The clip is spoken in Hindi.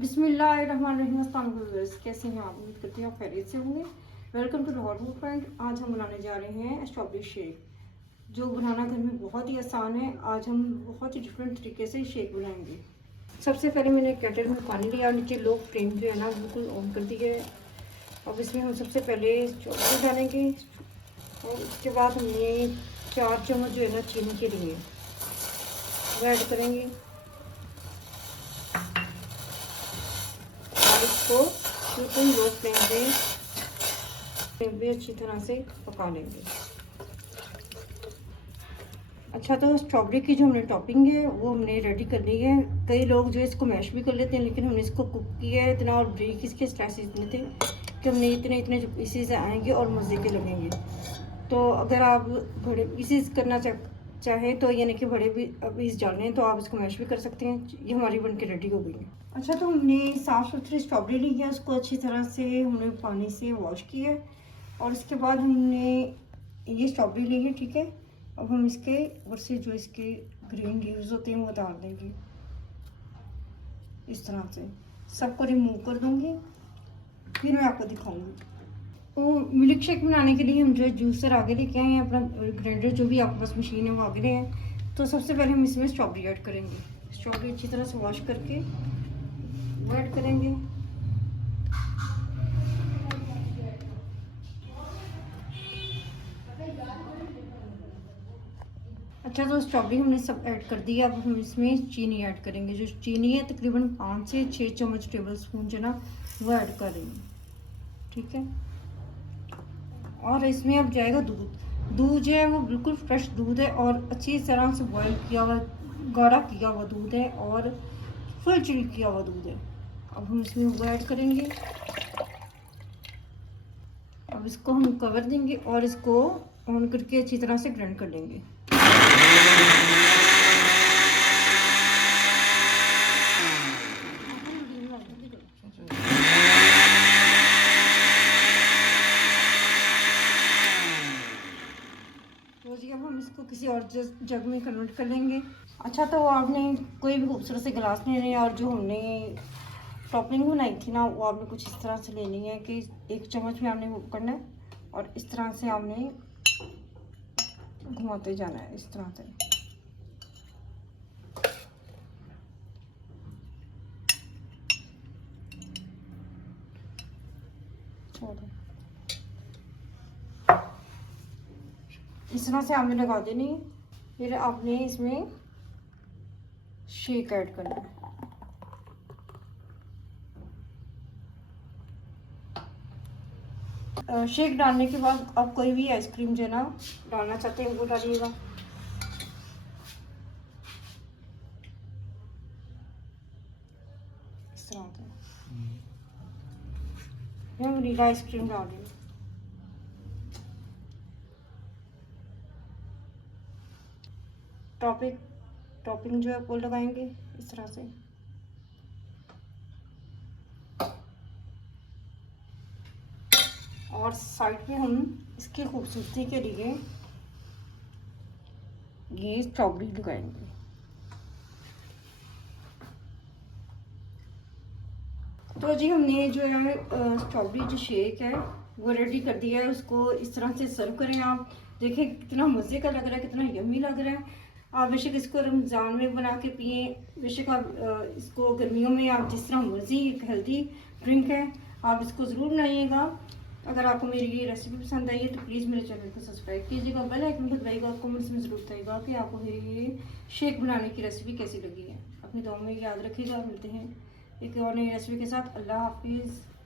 बिस्मिल्लाहिर्रहमानिर्रहीम। अस्सलाम वालेकुम। कैसे हैं आप? उम्मीद करती हूँ आप खैरियत से होंगे। Welcome to the hot food point. आज हम बनाने जा रहे हैं स्ट्रॉबेरी शेक, जो बनाना घर में बहुत ही आसान है। आज हम बहुत ही डिफरेंट तरीके से शेक बनाएंगे। सबसे पहले मैंने केटल में पानी लिया, नीचे लो फ्लेम जो है ना बिल्कुल ऑन कर दी है। अब इसमें हम सबसे पहले स्ट्रॉबेरी डालेंगे और उसके बाद हमने 4 चम्मच जो है ना चीनी के लिए वो ऐड करेंगे। इसको बिल्कुल लो फ्लेम पे अच्छी तरह से पका लेंगे। अच्छा, तो स्ट्रॉबेरी की जो हमने टॉपिंग है वो हमने रेडी कर ली है। कई लोग जो इसको मैश भी कर लेते हैं, लेकिन हमने इसको कुक किया है इतना, और ब्रेक इसके स्लाइसेस इतने थे कि हमने इतने इतने जो पीसीज आएंगे और मज़े के लगेंगे। तो अगर आप बड़े पीसीज करना चाहें तो यानी कि बड़े भी पीस डालने हैं तो आप इसको मैश भी कर सकते हैं। ये हमारी बन के रेडी हो गई है। अच्छा, तो हमने साफ़ सुथरी स्ट्रॉबेरी ली है, उसको अच्छी तरह से हमने पानी से वॉश किया है और इसके बाद हमने ये स्ट्रॉबेरी ली है, ठीक है। अब हम इसके ऊपर से जो इसके ग्रीन लीव्स होते हैं वो डाल देंगे। इस तरह से सबको रिमूव कर दूँगी, फिर मैं आपको दिखाऊंगी। तो मिल्क शेक बनाने के लिए हम जो है जूसर आगे लेके आए हैं, अपना ग्राइंडर जो भी आपके पास मशीन है वो आगे ले आए। तो सबसे पहले हम इसमें स्ट्रॉबेरी ऐड करेंगे। स्ट्रॉबेरी अच्छी तरह से वॉश करके वो ऐड करेंगे। अच्छा, तो स्ट्रॉबेरी हमने सब ऐड कर दिया। अब हम इसमें चीनी ऐड करेंगे। जो चीनी है तकरीबन 5 से 6 चम्मच टेबल स्पून जो ना वो ऐड करेंगे, ठीक है। और इसमें अब जाएगा दूध जो है वो बिल्कुल फ्रेश दूध है और अच्छी तरह से बॉईल किया हुआ गाढ़ा किया हुआ दूध है और फुल चिल किया हुआ दूध है। अब हम इसमें वो ऐड करेंगे। अब इसको हम कवर देंगे और इसको ऑन करके अच्छी तरह से ग्राइंड कर लेंगे। तो जी अब हम इसको किसी और जग में कन्वर्ट कर लेंगे। अच्छा, तो आपने कोई भी खूबसूरत से गिलास लेने हैं और जो हमने टॉपिंग बनाई थी ना वो आपने कुछ इस तरह से लेनी है कि 1 चम्मच में आपने वो करना है और इस तरह से आपने घुमाते जाना है, इस तरह से। इस तरह से आपने लगा देनी। फिर आपने इसमें शेक ऐड करना है। शेक डालने के बाद आप कोई भी आइसक्रीम जो है ना डालना चाहते हैं वो डालिएगा। इस तरह से मैं वनीला आइसक्रीम डाल रही हूँ। टॉपिंग जो है वो लगाएंगे इस तरह से। और साइड में हम इसकी खूबसूरती के लिए ये स्ट्रॉबेरी लगाएंगे। तो जी हमने जो है स्ट्रॉबेरी जो शेक है वो रेडी कर दिया है। उसको इस तरह से सर्व करें आप। देखें कितना मज़े का लग रहा है, कितना यम्मी लग रहा है। आप बेशक इसको रमज़ान में बना के पिए, बेशक आप इसको गर्मियों में आप जिस तरह मर्जी, एक हेल्दी ड्रिंक है, आप इसको ज़रूर बनाइएगा। अगर आपको मेरी ये रेसिपी पसंद आई है तो प्लीज़ मेरे चैनल को सब्सक्राइब कीजिएगा, बेल आइकन को दबाइएगा, कमेंट्स में ज़रूर बताइएगा कि आपको मेरी ये शेक बनाने की रेसिपी कैसी लगी है। अपनी दुआ में याद रखिएगा। मिलते हैं एक और नई रेसिपी के साथ। अल्लाह हाफिज़।